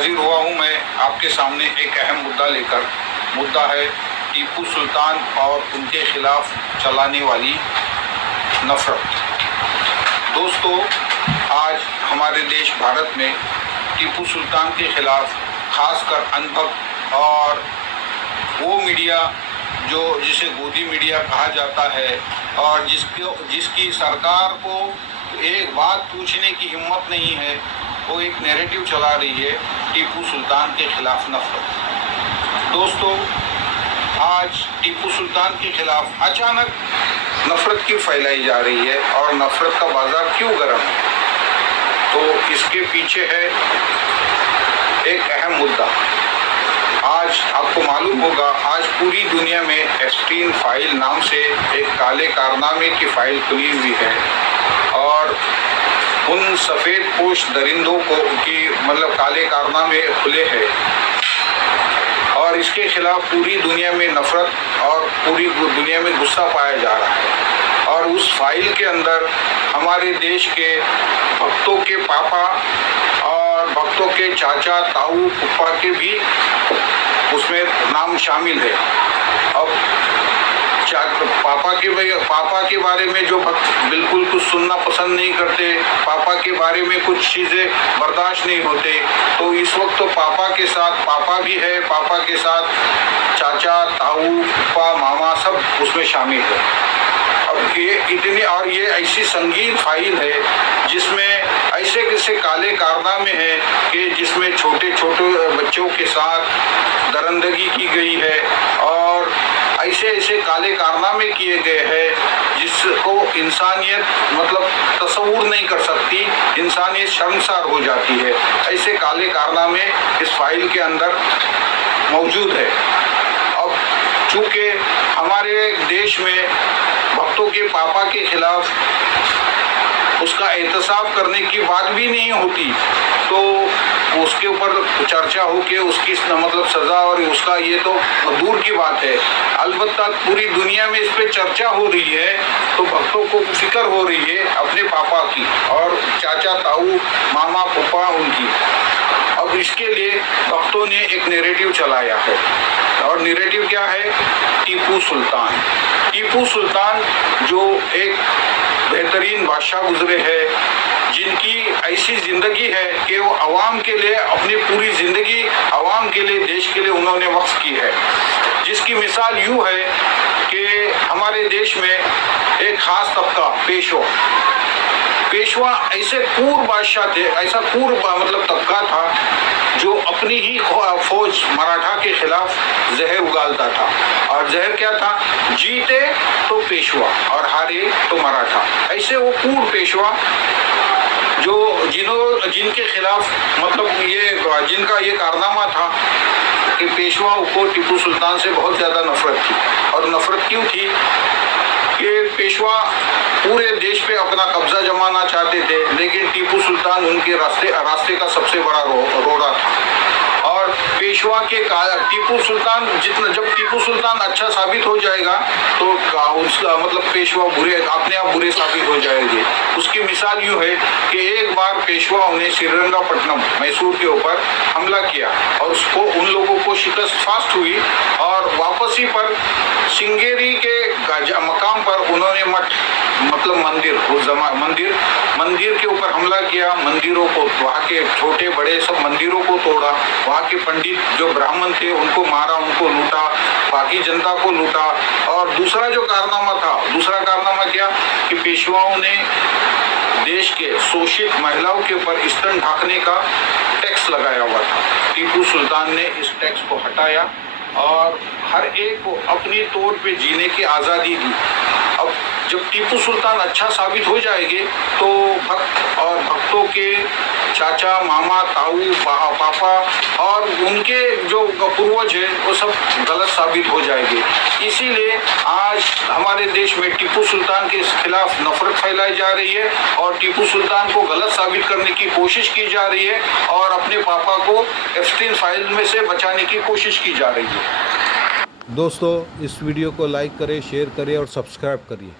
हाजिर हुआ हूं मैं आपके सामने एक अहम मुद्दा लेकर। मुद्दा है टीपू सुल्तान और उनके खिलाफ चलाने वाली नफरत। दोस्तों, आज हमारे देश भारत में टीपू सुल्तान के खिलाफ खासकर अनभक्त और वो मीडिया जिसे गोदी मीडिया कहा जाता है और जिसकी सरकार को एक बात पूछने की हिम्मत नहीं है, वो एक नैरेटिव चला रही है टीपू सुल्तान के खिलाफ नफरत। दोस्तों, आज टीपू सुल्तान के खिलाफ अचानक नफरत क्यों फैलाई जा रही है और नफरत का बाजार क्यों गर्म है? तो इसके पीछे है एक अहम मुद्दा। आज आपको मालूम होगा, आज पूरी दुनिया में एप्स्टीन फाइल नाम से एक काले कारनामे की फाइल खुली हुई है और उन सफ़ेद पोश दरिंदों मतलब काले कारनामे खुले हैं और इसके खिलाफ पूरी दुनिया में नफरत और पूरी दुनिया में गुस्सा पाया जा रहा है। और उस फाइल के अंदर हमारे देश के भक्तों के पापा और भक्तों के चाचा ताऊ फूफा के भी उसमें नाम शामिल है। अब पापा के बारे में जो भक्त बिल्कुल कुछ सुनना पसंद नहीं करते, पापा के बारे में कुछ चीज़ें बर्दाश्त नहीं होते, तो इस वक्त तो पापा के साथ पापा भी है, पापा के साथ चाचा ताऊ फूफा मामा सब उसमें शामिल है। अब ये ऐसी संगीन फाइल है जिसमें ऐसे काले कारनामे हैं कि जिसमें छोटे छोटे बच्चों के साथ दरिंदगी की गई है और ऐसे काले कारनामे किए गए हैं जिसको इंसानियत मतलब तस्वूर नहीं कर सकती, इंसानियत शर्मसार हो जाती है। ऐसे काले कारनामे इस फाइल के अंदर मौजूद है। अब चूँकि हमारे देश में भक्तों के पापा के खिलाफ उसका एहतसाब करने की बात भी नहीं होती, तो उसके ऊपर चर्चा हो के उसकी मतलब सज़ा और उसका ये तो दूर की बात है। अलबत्ता पूरी दुनिया में इस पे चर्चा हो रही है तो भक्तों को फिक्र हो रही है अपने पापा की और चाचा ताऊ मामा फूफा उनकी। अब इसके लिए भक्तों ने एक नैरेटिव चलाया है और नैरेटिव क्या है? टीपू सुल्तान। टीपू सुल्तान जो एक बेहतरीन बादशाह गुजरे हैं, जिनकी ऐसी ज़िंदगी है कि वो आवाम के लिए अपनी पूरी ज़िंदगी आवाम के लिए देश के लिए उन्होंने वक्फ की है। जिसकी मिसाल यूँ है कि हमारे देश में एक ख़ास तबका पेशवा ऐसे पूर्व बादशाह थे, ऐसा पूर्व मतलब तबका था जो अपनी ही फौज मराठा के खिलाफ जहर उगालता था। और जहर क्या था? जीते तो पेशवा और हारे तो मराठा। ऐसे वो पूर्व पेशवा जिनके खिलाफ मतलब जिनका ये कारनामा था कि पेशवा को टीपू सुल्तान से बहुत ज़्यादा नफरत थी। और नफरत क्यों थी? कि पेशवा पूरे देश पे अपना कब्जा जमाना चाहते थे, लेकिन टीपू सुल्तान उनके रास्ते का सबसे बड़ा रोड़ा था। और पेशवा के टीपू सुल्तान जब टीपू सुल्तान अच्छा साबित हो जाएगा तो उसका मतलब पेशवा अपने आप बुरे साबित हो जाएंगे। उसकी मिसाल यूँ है कि एक बार पेशवा ने श्रीरंगपट्टनम मैसूर के ऊपर हमला किया और उसको उन लोगों को शिकस्त फास्ट हुई और वापसी पर सिंगेरी के मकाम पर उन्होंने मतलब मंदिर के ऊपर हमला किया। मंदिरों को, वहाँ के छोटे बड़े सब मंदिरों को तोड़ा, वहाँ के पंडित जो ब्राह्मण थे उनको मारा, उनको लूटा, बाकी जनता को लूटा। और दूसरा कारनामा क्या कि पेशवाओं ने देश के शोषित महिलाओं के ऊपर स्तन ढांकने का टैक्स लगाया हुआ था। टीपू सुल्तान ने इस टैक्स को हटाया और हर एक को अपनी तौर पे जीने की आज़ादी दी। अब जब टीपू सुल्तान अच्छा साबित हो जाएंगे तो भक्तों के चाचा मामा ताऊ पापा और उनके जो पूर्वज है वो सब गलत साबित हो जाएंगे। इसीलिए आज हमारे देश में टीपू सुल्तान के खिलाफ नफरत फैलाई जा रही है और टीपू सुल्तान को गलत साबित करने की कोशिश की जा रही है और अपने पापा को एप्स्टीन फाइल में से बचाने की कोशिश की जा रही है। दोस्तों, इस वीडियो को लाइक करें, शेयर करें और सब्सक्राइब करिए।